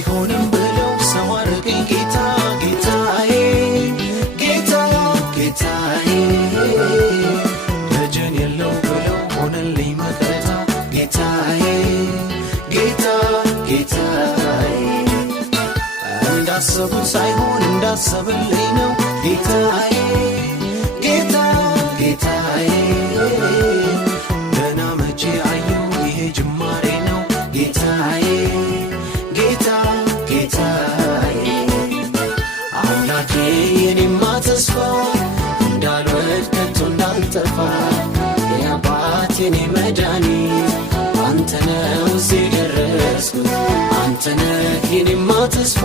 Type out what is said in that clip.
አይሆንም ብለው ሰው አረገኝ ጌታ ጌታዬ ጌታ ጌታዬ ደጀን የለው ብለው ሆነልኝ መከታ ጌታዬ ጌታ ጌታዬ እንዳሰቡት ሳይሆን እንዳሰበልኝ ነው ጌታዬ ጌታ ጌታዬ ገና መቼ አየሁ ይሄ ጅማሬ ነው ጌታዬ ጌታ ጌታዬ አምላኬ የኔማ ተስፋ እንዳልወድቅ ከቶ እንዳልጠፋ የአባት የኔ መድኃኒት አንተ ነህ እዚህ የደረስኩት አንተ ነህ የኔማ ተስፋ